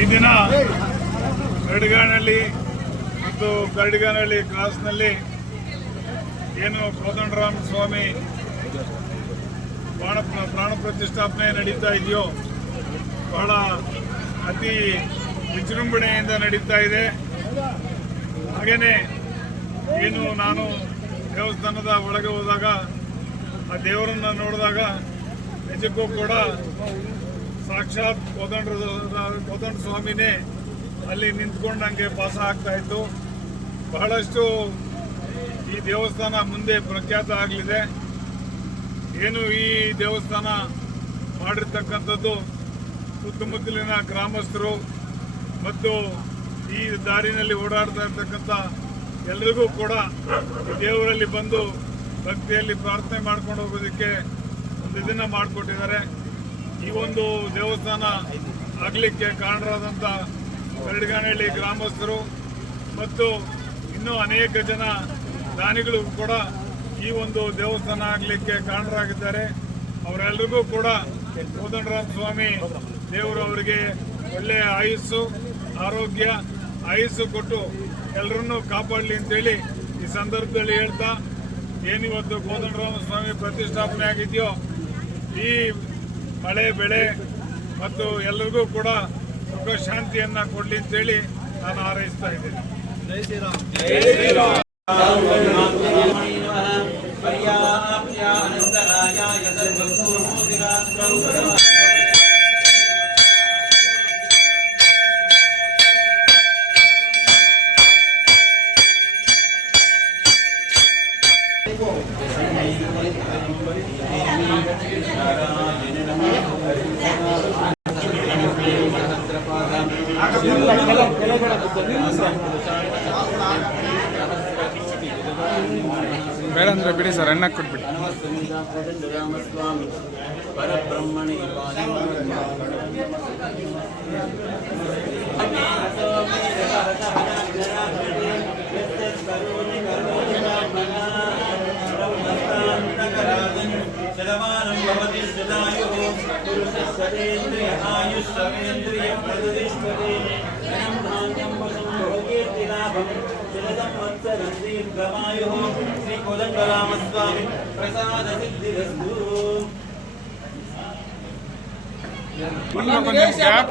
ಈ ದಿನ ಕರಡಿಗಾನಹಳ್ಳಿ ಮತ್ತು ಕರಡಿಗಾನಹಳ್ಳಿ ಕ್ರಾಸ್ನಲ್ಲಿ ಏನು ಕೋದಂಡರಾಮ ಸ್ವಾಮಿ ಪ್ರಾಣ ಪ್ರತಿಷ್ಠಾಪನೆ ನಡೀತಾ ಇದೆಯೋ ಬಹಳ ಅತಿ ವಿಜೃಂಭಣೆಯಿಂದ ನಡೀತಾ ಇದೆ. ಹಾಗೇನೆ ಏನು ನಾನು ದೇವಸ್ಥಾನದ ಒಳಗೆ ಹೋದಾಗ ಆ ದೇವರನ್ನು ನೋಡಿದಾಗ ನಿಜಕ್ಕೂ ಕೂಡ ಸಾಕ್ಷಾತ್ ಕೋದಂಡ ಸ್ವಾಮಿನೇ ಅಲ್ಲಿ ನಿಂತ್ಕೊಂಡು ನನಗೆ ಭಾಸ ಆಗ್ತಾ ಇತ್ತು. ಬಹಳಷ್ಟು ಈ ದೇವಸ್ಥಾನ ಮುಂದೆ ಪ್ರಖ್ಯಾತ ಆಗಲಿದೆ. ಏನು ಈ ದೇವಸ್ಥಾನ ಮಾಡಿರ್ತಕ್ಕಂಥದ್ದು ಸುತ್ತಮುತ್ತಲಿನ ಗ್ರಾಮಸ್ಥರು ಮತ್ತು ಈ ದಾರಿನಲ್ಲಿ ಓಡಾಡ್ತಾ ಇರ್ತಕ್ಕಂಥ ಎಲ್ರಿಗೂ ಕೂಡ ಈ ದೇವರಲ್ಲಿ ಬಂದು ಭಕ್ತಿಯಲ್ಲಿ ಪ್ರಾರ್ಥನೆ ಮಾಡ್ಕೊಂಡು ಹೋಗೋದಕ್ಕೆ ಒಂದು ಇದನ್ನ ಮಾಡಿಕೊಟ್ಟಿದ್ದಾರೆ. ಈ ಒಂದು ದೇವಸ್ಥಾನ ಆಗಲಿಕ್ಕೆ ಕಾರಣರಾದಂಥ ಕರಡಿಗಾನಹಳ್ಳಿ ಗ್ರಾಮಸ್ಥರು ಮತ್ತು ಇನ್ನೂ ಅನೇಕ ಜನ ದಾನಿಗಳು ಕೂಡ ಈ ಒಂದು ದೇವಸ್ಥಾನ ಆಗಲಿಕ್ಕೆ ಕಾರಣರಾಗಿದ್ದಾರೆ. ಅವರೆಲ್ಲರಿಗೂ ಕೂಡ ಕೋದಂಡರಾಮ ಸ್ವಾಮಿ ದೇವರು ಅವರಿಗೆ ಒಳ್ಳೆಯ ಆಯುಸ್ಸು ಕೊಟ್ಟು ಎಲ್ಲರನ್ನೂ ಕಾಪಾಡಲಿ ಅಂತೇಳಿ ಈ ಸಂದರ್ಭದಲ್ಲಿ ಹೇಳ್ತಾ, ಏನಿವತ್ತು ಕೋದಂಡರಾಮ ಸ್ವಾಮಿ ಪ್ರತಿಷ್ಠಾಪನೆ ಆಗಿದೆಯೋ ಈ ಮಳೆ ಬೆಳೆ ಮತ್ತು ಎಲ್ಲರಿಗೂ ಕೂಡ ಸುಖ ಶಾಂತಿಯನ್ನ ಕೊಡ್ಲಿ ಅಂತೇಳಿ ನಾನು ಹಾರೈಸ್ತಾ ಇದ್ದೇನೆ. ಜೈ ಶ್ರೀರಾಮ್. ಜೈ ಶ್ರೀರಾಮ್. ಬೇಡ ಅಂದ್ರೆ ಬಿಡಿ ಸರ್, ಎಣ್ಣೆ ಕೊಟ್ಬಿಡಿ. ಪರಬ್ರಹ್ಮಣಿ ಶತಮಾನಂ ಭವತಿ ಶತಾಯುಃ ಪುರುಷಃ ಸತೇಂದ್ರಿಯ ಆಯುಷ್ಯವೇಂದ್ರಿಯ ಪ್ರತಿಷ್ಠತೆ ಧನಂ ಧಾನ್ಯಂ ವಶಂ ಭೋಗೀರ್ತಿಲಾಭಂ ಶತಸಂವತ್ಸರಂ ದೀರ್ಘಮಾಯುಃ ಶ್ರೀ ಕೋದಂಡರಾಮ ಸ್ವಾಮಿ ಪ್ರಸಾದ ಸಿದ್ಧಿರಸ್ತು. కొంచెం గ్యాప్